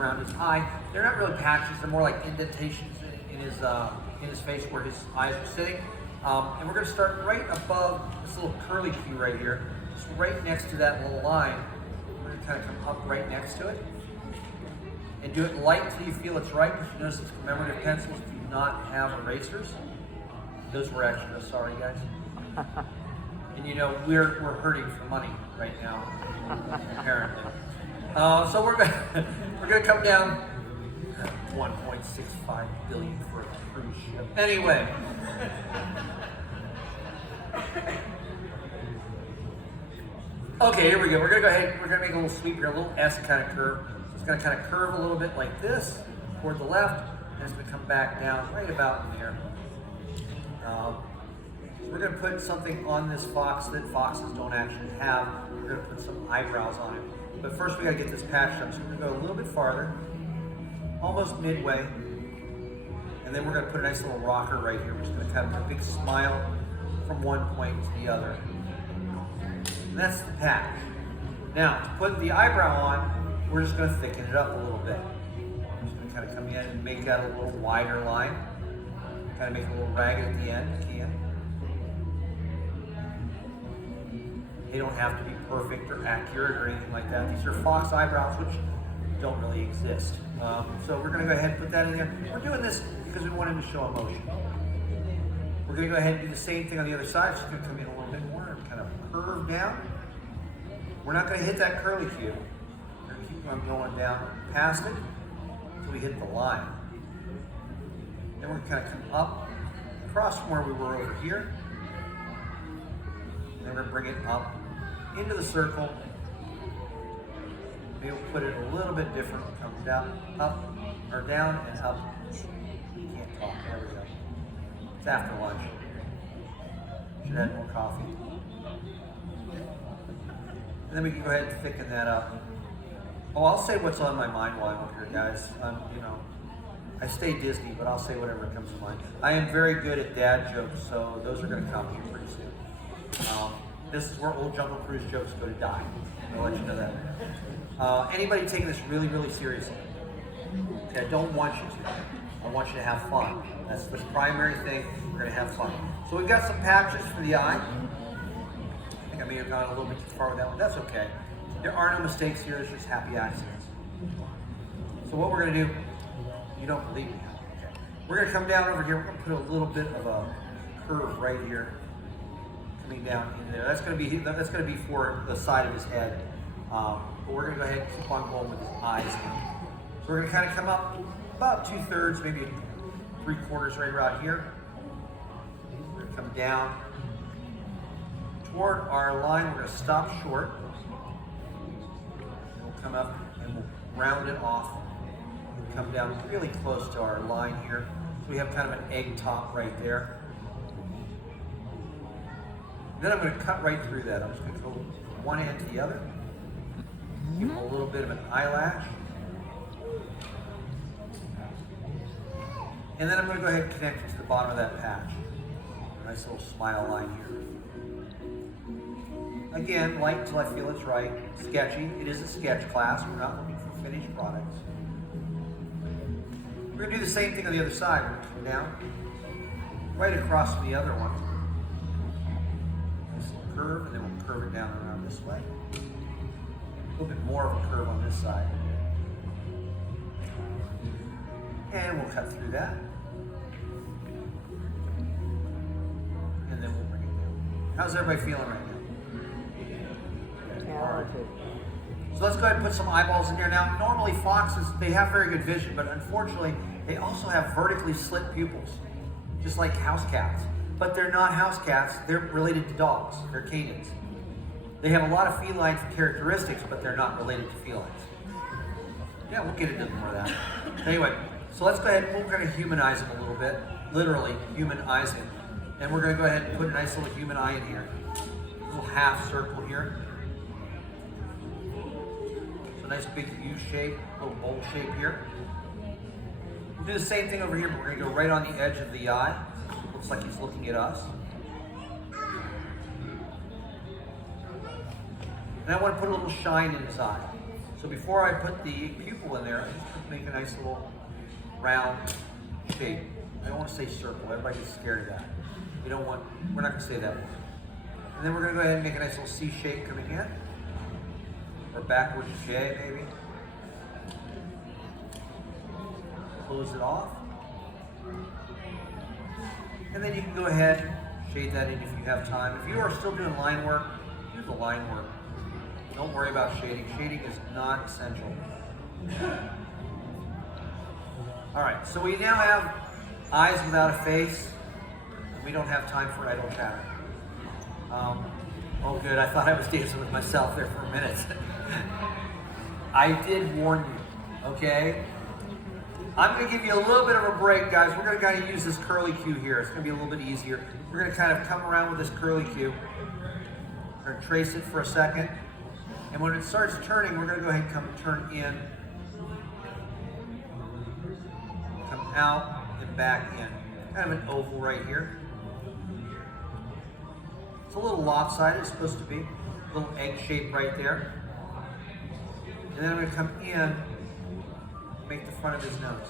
around his eye. They're not really patches, they're more like indentations in his face where his eyes are sitting. And we're gonna start right above this little curly Q right here. Just right next to that little line. We're gonna kind of come up right next to it. And do it light until you feel it's right, because you notice these commemorative pencils do not have erasers. Those were extra, sorry guys. And you know, we're hurting for money right now, apparently. So we're gonna come down 1.65 billion for a cruise ship. Anyway. Okay, here we go. We're gonna go ahead, we're gonna make a little sweep here, a little S kind of curve. So it's gonna kind of curve a little bit like this, toward the left, and it's gonna come back down right about in there. We're gonna put something on this fox that foxes don't actually have. We're gonna put some eyebrows on it. But first we gotta get this patch up. So we're gonna go a little bit farther, almost midway. And then we're gonna put a nice little rocker right here. We're just gonna kind of put a big smile from one point to the other. And that's the patch. Now, to put the eyebrow on, we're just gonna thicken it up a little bit. We're just gonna kind of come in and make that a little wider line. Kind of make it a little ragged at the end, if you can. They don't have to be perfect or accurate or anything like that. These are fox eyebrows, which don't really exist. So we're gonna go ahead and put that in there. We're doing this because we want him to show emotion. We're gonna go ahead and do the same thing on the other side. Just gonna come in a little bit more and kind of curve down. We're not gonna hit that curly Q. We're gonna keep on going down past it until we hit the line. Then we're gonna kind of come up, across from where we were over here. And then we're gonna bring it up into the circle. Maybe we'll put it a little bit different. Come down, up, or down and up. You can't talk, there we go. It's after lunch. Should have had more coffee. And then we can go ahead and thicken that up. Oh, I'll say what's on my mind while I'm up here, guys. You know, I stay Disney, but I'll say whatever comes to mind. I am very good at dad jokes, so those are going to come here pretty soon. This is where old Jungle Cruise jokes go to die. I'll let you know that. Anybody taking this really, really seriously? Okay, I don't want you to. I want you to have fun. That's the primary thing. We're going to have fun. So we've got some patches for the eye. I think I may have gone a little bit too far with that one. That's okay. There are no mistakes here. It's just happy accidents. So what we're going to do, you don't believe me. Okay. We're going to come down over here. We're going to put a little bit of a curve right here. Coming down in there. That's going to be for the side of his head. But we're going to go ahead and keep on going with his eyes. So we're going to kind of come up about 2/3, maybe 3/4 right around here. We're going to come down toward our line. We're going to stop short. We'll come up and we'll round it off. We'll come down really close to our line here. So we have kind of an egg top right there. Then I'm going to cut right through that. I'm just going to go one end to the other. Give him a little bit of an eyelash. And then I'm going to go ahead and connect it to the bottom of that patch. A nice little smile line here. Again, light until I feel it's right. Sketchy. It is a sketch class. We're not looking for finished products. We're going to do the same thing on the other side. We're going to come down right across from the other one. This little curve, and then we'll curve it down around this way. A little bit more of a curve on this side. And we'll cut through that. And then we'll bring it down. How's everybody feeling right now? Yeah, all right. So let's go ahead and put some eyeballs in there. Now, normally foxes, they have very good vision, but unfortunately, they also have vertically slit pupils, just like house cats. But they're not house cats, they're related to dogs, they're canines. They have a lot of feline characteristics, but they're not related to felines. Yeah, we'll get into more of that. Anyway, so let's go ahead and we're going to humanize him a little bit. Literally, humanize him. And we're going to go ahead and put a nice little human eye in here. A little half circle here. So nice big U shape, little bowl shape here. We'll do the same thing over here, but we're going to go right on the edge of the eye. Looks like he's looking at us. And I want to put a little shine in his eye. So before I put the pupil in there, I just make a nice little round shape. I don't want to say circle, everybody gets scared of that. We're not gonna say that one. And then we're gonna go ahead and make a nice little C shape coming in. Or backwards J maybe. Close it off. And then you can go ahead, shade that in if you have time. If you are still doing line work, do the line work. Don't worry about shading. Shading is not essential. All right, so we now have eyes without a face. We don't have time for idle chatter. Oh good, I thought I was dancing with myself there for a minute. I did warn you, okay? I'm gonna give you a little bit of a break, guys. We're gonna kind of use this curly cue here. It's gonna be a little bit easier. We're gonna kind of come around with this curly cue. We're gonna trace it for a second. And when it starts turning, we're gonna go ahead and turn in, come out and back in. Kind of an oval right here. It's a little lopsided, it's supposed to be. A little egg shape right there. And then I'm gonna come in, make the front of his nose.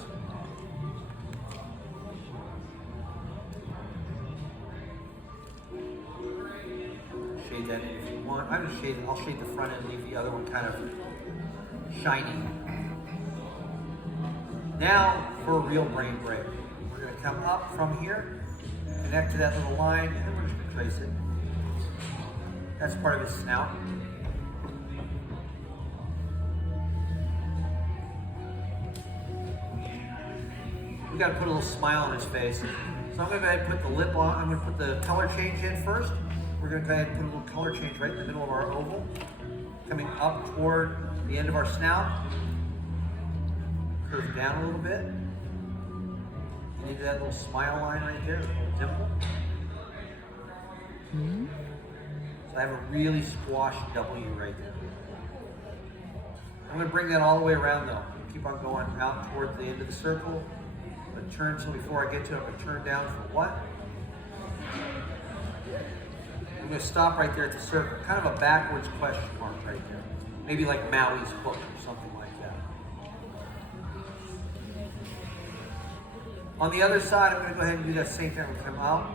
Shade that in if you want. I'm gonna shade it, I'll shade the front and leave the other one kind of shiny. Now for a real brain break. We're gonna come up from here, connect to that little line, and then we're just gonna trace it. That's part of his snout. We gotta put a little smile on his face. So I'm gonna go ahead and put the lip on. I'm gonna put the color change in first. We're gonna go ahead and put a little color change right in the middle of our oval. Coming up toward the end of our snout. Curve down a little bit. You need that little smile line right there, a little dimple. So I have a really squashed W right there. I'm gonna bring that all the way around though. Keep on going out toward the end of the circle. I'm gonna turn, so before I get to it, I'm gonna turn down for what? I'm gonna stop right there at the circle. Kind of a backwards question mark right there. Maybe like Maui's book or something like that. On the other side, I'm gonna go ahead and do that same thing. I'm gonna come out.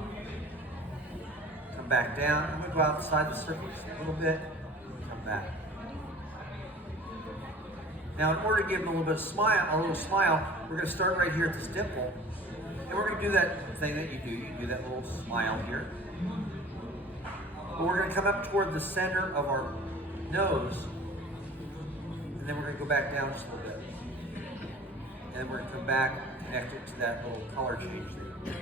Come back down. I'm going to go outside the circle just a little bit. Come back. Now, in order to give him a little bit of smile, we're going to start right here at this dimple, and we're going to do that thing that you do. You do that little smile here. But we're going to come up toward the center of our nose, and then we're going to go back down just a little bit, and then we're going to come back, connect it to that little color change there.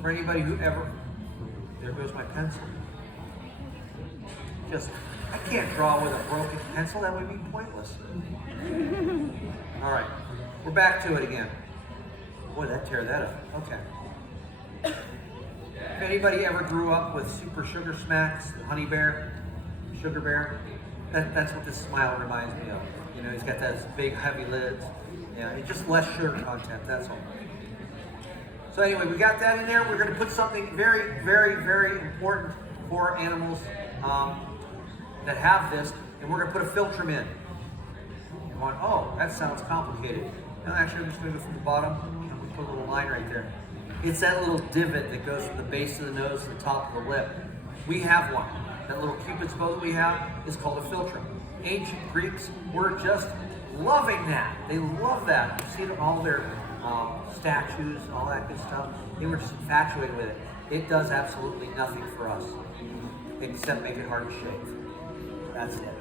For anybody who ever, there goes my pencil. I can't draw with a broken pencil, that would be pointless. All right, we're back to it again. Boy, that tear that up, okay. If anybody ever grew up with Super Sugar Smacks, the Honey Bear, Sugar Bear, that's what this smile reminds me of. You know, he's got those big heavy lids. Yeah, it's just less sugar content, that's all. So anyway, we got that in there. We're going to put something very, very, very important for animals that have this, and we're going to put a philtrum in. You're going, oh, that sounds complicated. No, actually, I'm just going to go from the bottom, and we put a little line right there. It's that little divot that goes from the base of the nose to the top of the lip. We have one. That little cupid's bow that we have is called a philtrum. Ancient Greeks were just loving that. They love that. You see it in all their statues and all that good stuff. They were just infatuated with it. It does absolutely nothing for us except make it hard to shave. That's it.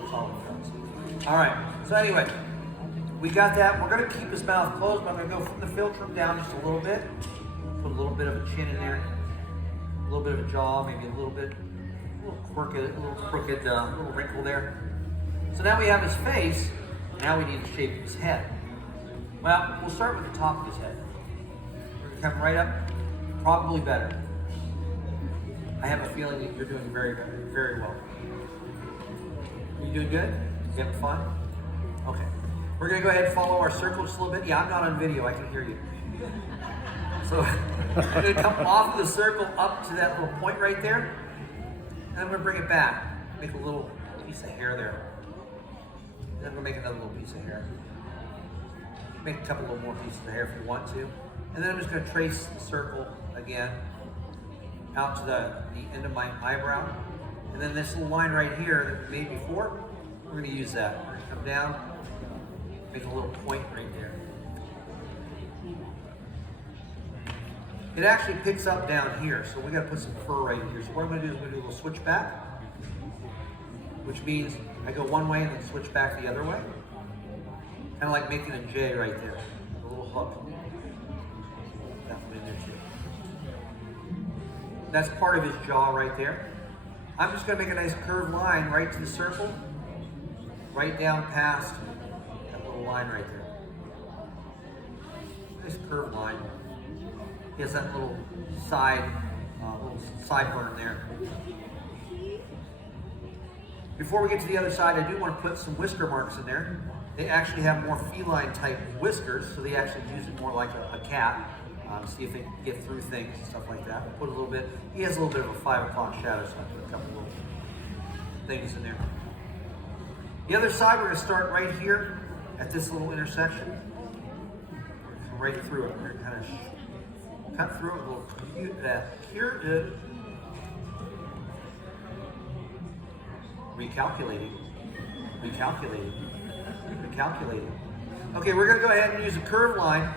That's all it does. All right. So anyway, we got that. We're going to keep his mouth closed, but I'm going to go from the philtrum down just a little bit. Put a little bit of a chin in there, a little bit of a jaw, maybe a little crooked, little wrinkle there. So now we have his face. Now we need to shape his head. Well, we'll start with the top of his head. We're going to come right up, probably better. I have a feeling that you're doing very, very, very well. Are you doing good? You having fun? Okay. We're going to go ahead and follow our circle just a little bit. Yeah, I'm not on video, I can hear you. So I'm going to come off of the circle up to that little point right there. And I'm going to bring it back. Make a little piece of hair there. Then we'll make another little piece of hair. Make a couple little more pieces of hair if you want to. And then I'm just going to trace the circle again out to the end of my eyebrow. And then this little line right here that we made before, we're going to use that. We're going to come down, make a little point right there. It actually picks up down here, so we got to put some fur right here. So what I'm going to do is I'm going to do a little switchback, which means I go one way and then switch back the other way. Kind of like making a J right there, a little hook. That one in there too. That's part of his jaw right there. I'm just going to make a nice curved line right to the circle, right down past that little line right there. Nice curved line. He has that little sideburn there. Before we get to the other side, I do want to put some whisker marks in there. They actually have more feline type whiskers, so they actually use it more like a cat. See if they can get through things and stuff like that. Put a little bit, he has a little bit of a 5 o'clock shadow, so I put a couple little things in there. The other side, we're going to start right here at this little intersection. Come right through it. We're going to kind of cut through it a little. Here is recalculating. Okay, we're going to go ahead and use a curved line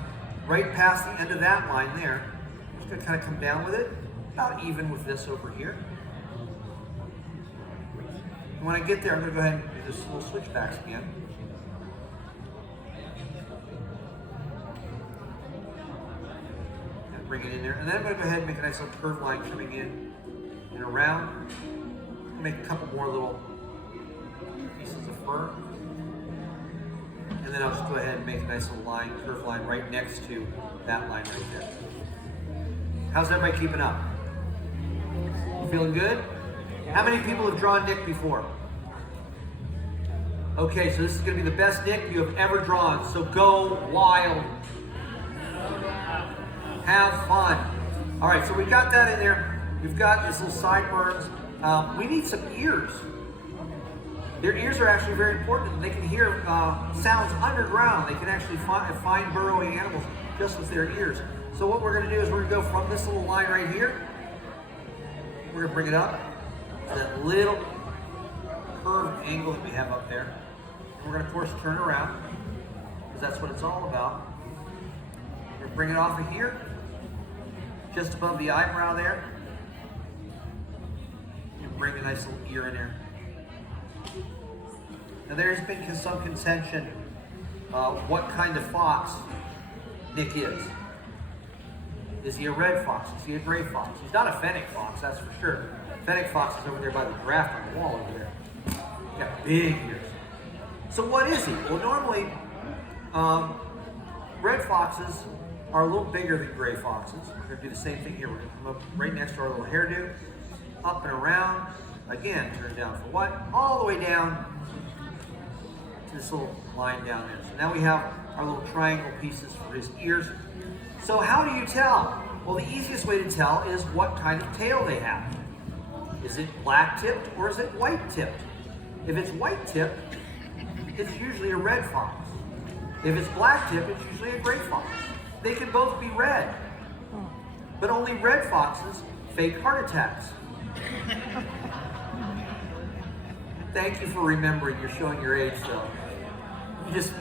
right past the end of that line there. I'm just going to kind of come down with it, about even with this over here. And when I get there, I'm going to go ahead and do this little switchbacks again. And bring it in there. And then I'm going to go ahead and make a nice little curved line coming in and around. Make a couple more little pieces of fur. And then I'll just go ahead and make a nice little line, curved line right next to that line right there. How's everybody keeping up? You feeling good? How many people have drawn Nick before? Okay, so this is going to be the best Nick you have ever drawn. So go wild. Have fun. All right, so we got that in there. We've got these little sideburns. We need some ears. Their ears are actually very important. They can hear sounds underground. They can actually find burrowing animals just with their ears. So what we're going to do is we're going to go from this little line right here. We're going to bring it up to that little curved angle that we have up there. We're going to, of course, turn around because that's what it's all about. We're going to bring it off of here, just above the eyebrow there. And bring a nice little ear in there. Now there's been some contention what kind of fox Nick is. Is he a red fox? Is he a gray fox? He's not a fennec fox, that's for sure. Fennec fox is over there by the giraffe on the wall over there. He's got big ears. So what is he? Well, normally red foxes are a little bigger than gray foxes. We're going to do the same thing here. We're going to come up right next to our little hairdo, up and around. Again, turn down for what? All the way down to this little line down there. So now we have our little triangle pieces for his ears. So how do you tell? Well, the easiest way to tell is what kind of tail they have. Is it black-tipped or is it white-tipped? If it's white-tipped, it's usually a red fox. If it's black-tipped, it's usually a gray fox. They can both be red, but only red foxes fake heart attacks. Thank you for remembering. You're showing your age, though.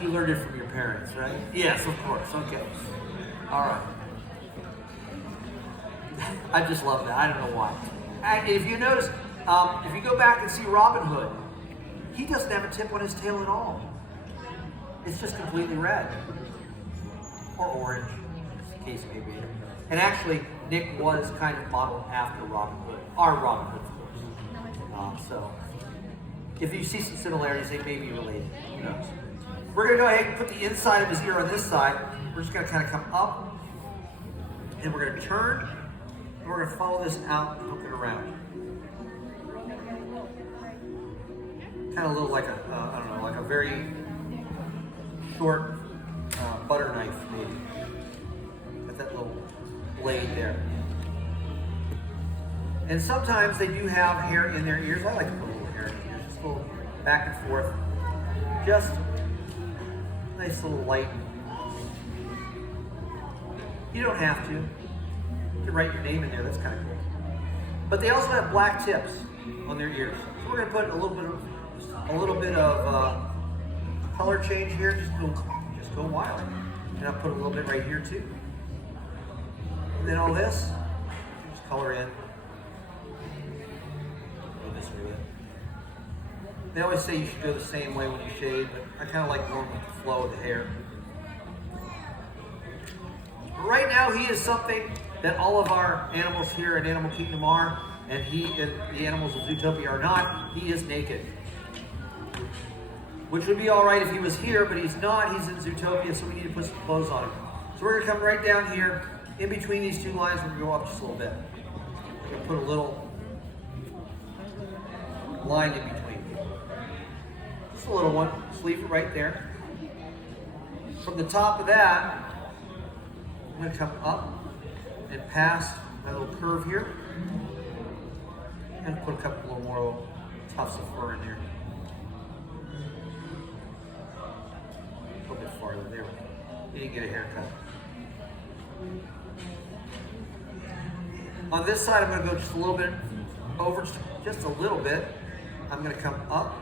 You learned it from your parents, right? Yes, of course. Okay. All right. I just love that. I don't know why. And if you notice, if you go back and see Robin Hood, he doesn't have a tip on his tail at all. It's just completely red. Or orange, as the case may be. And actually, Nick was kind of modeled after Robin Hood. Our Robin Hood, of course. So, if you see some similarities, they may be related. Who knows? We're going to go ahead and put the inside of his ear on this side. We're just going to kind of come up. And we're going to turn. And we're going to follow this out and hook it around. Kind of a little like a, I don't know, like a very short butter knife, maybe. Got that little blade there. And sometimes they do have hair in their ears. I like to put a little hair in their ears, just a little back and forth. Just nice little light. You don't have to. You can write your name in there. That's kind of cool. But they also have black tips on their ears. So we're going to put a little bit of color change here. Just go wild. And I'll put a little bit right here too. And then all this, just color in. Go this way with it. They always say you should go the same way when you shave, but I kind of like going with the flow of the hair. Right now, he is something that all of our animals here in Animal Kingdom are, and the animals of Zootopia are not. He is naked. Which would be all right if he was here, but he's not. He's in Zootopia, so we need to put some clothes on him. So we're going to come right down here. In between these two lines, we're going to go up just a little bit. We're going to put a little line in between. Just a little one. Just leave it right there. From the top of that, I'm going to come up and past my little curve here. And put a couple little more tufts of fur in there. A little bit farther there. You didn't get a haircut. On this side, I'm going to go just a little bit over, just a little bit. I'm going to come up.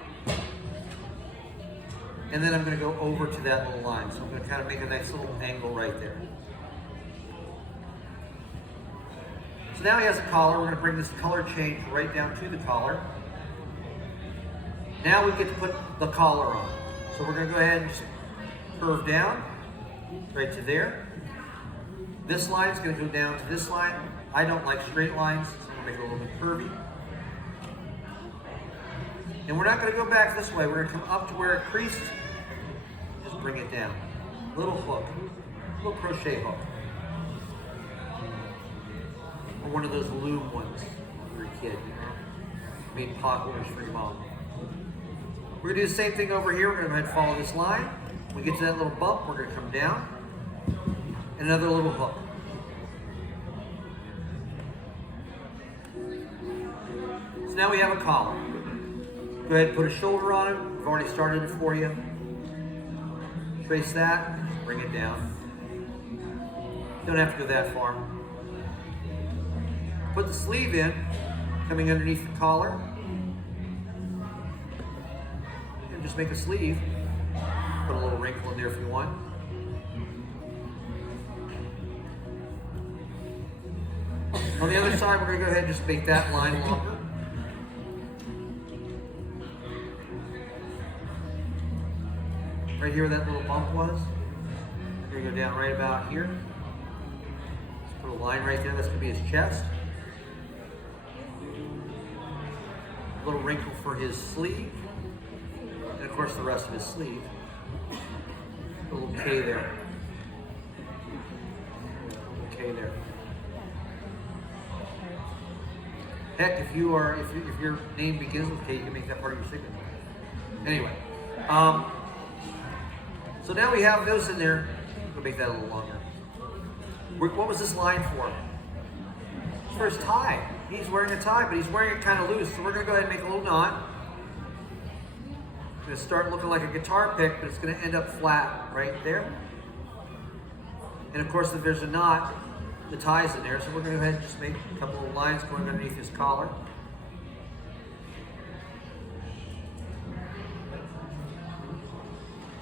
And then I'm going to go over to that little line. So I'm going to kind of make a nice little angle right there. So now he has a collar. We're going to bring this color change right down to the collar. Now we get to put the collar on. So we're going to go ahead and just curve down right to there. This line is going to go down to this line. I don't like straight lines, so I'm going to make it a little bit curvy. And we're not going to go back this way. We're going to come up to where it creased. Just bring it down. Little hook. Little crochet hook. Or one of those loom ones when you were a kid, you know? Made pockets for your mom. We're going to do the same thing over here. We're going to go ahead and follow this line. When we get to that little bump, we're going to come down. And another little hook. So now we have a collar. Go ahead and put a shoulder on it. I've already started it for you. Trace that, bring it down. Don't have to go that far. Put the sleeve in, coming underneath the collar. And just make a sleeve. Put a little wrinkle in there if you want. On the other side, we're going to go ahead and just make that line longer. Right here where that little bump was. We're going to go down right about here. Just put a line right there. That's going to be his chest. A little wrinkle for his sleeve. And of course the rest of his sleeve. A little K there. A K there. Heck, if your name begins with K, you can make that part of your signature. Anyway. So now we have those in there. We'll make that a little longer. What was this line for? It's for his tie. He's wearing a tie, but he's wearing it kind of loose. So we're going to go ahead and make a little knot. It's going to start looking like a guitar pick, but it's going to end up flat right there. And of course, if there's a knot, the tie's in there. So we're going to go ahead and just make a couple of lines going underneath his collar.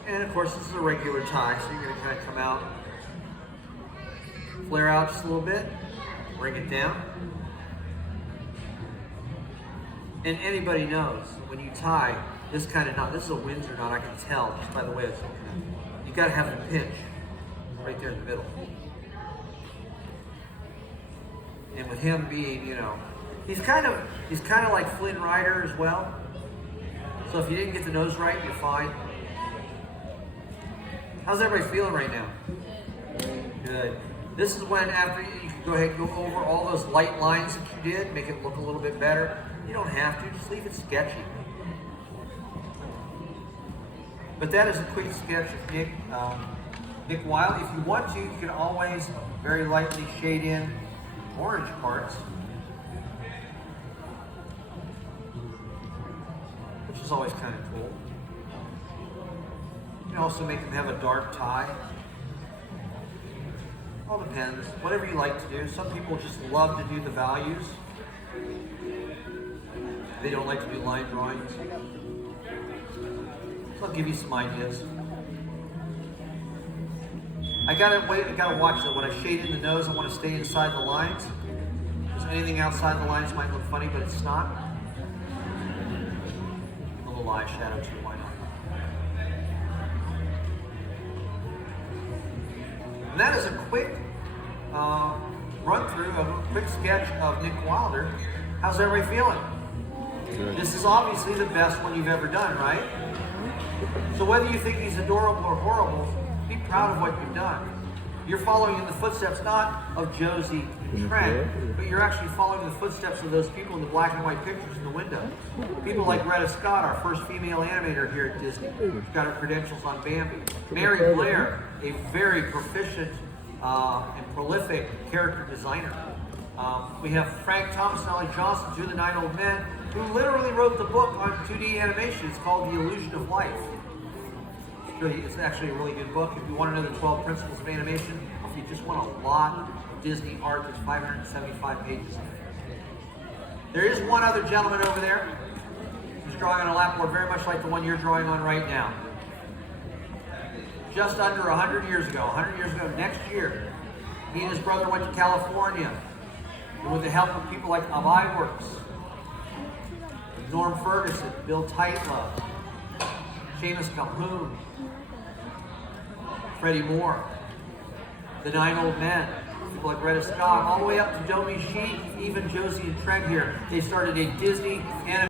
And of course, this is a regular tie, so you're going to kind of come out, flare out just a little bit, bring it down. And anybody knows when you tie this kind of knot, this is a Windsor knot, I can tell just by the way it's looking. You got to have the pinch right there in the middle. And with him being, you know, he's kind of like Flynn Rider as well. So if you didn't get the nose right, you're fine. How's everybody feeling right now? Good. This is when after you can go ahead and go over all those light lines that you did, make it look a little bit better. You don't have to, just leave it sketchy. But that is a quick sketch of Nick Wilde. If you want to, you can always very lightly shade in orange parts, which is always kind of cool. You can also make them have a dark tie. All depends. Whatever you like to do. Some people just love to do the values. They don't like to do line drawings. So I'll give you some ideas. I gotta watch that. When I shade in the nose, I want to stay inside the lines. Because anything outside the lines might look funny, but it's not. A little eye shadow too, why not? And that is a quick run through, a quick sketch of Nick Wilder. How's everybody feeling? Good. This is obviously the best one you've ever done, right? So whether you think he's adorable or horrible, be proud of what you've done. You're following in the footsteps not of Josie and Trent, but you're actually following the footsteps of those people in the black and white pictures in the window. People like Retta Scott, our first female animator here at Disney. She's got her credentials on Bambi. Mary Blair, a very proficient and prolific character designer. We have Frank Thomas and Ellie Johnson, two of the 9 Old Men, who literally wrote the book on 2D animation. It's called The Illusion of Life. It's actually a really good book. If you want to know the 12 principles of animation, if you just want a lot of Disney art, there's 575 pages. There is one other gentleman over there who's drawing on a lapboard very much like the one you're drawing on right now. Just under 100 years ago, next year, he and his brother went to California, and with the help of people like Iworks, Norm Ferguson, Bill Titla, Seamus Calhoun, Freddie Moore, the 9 Old Men, people like Retta Scott, all the way up to Domi Sheet, even Josie and Trent here. They started a Disney animation.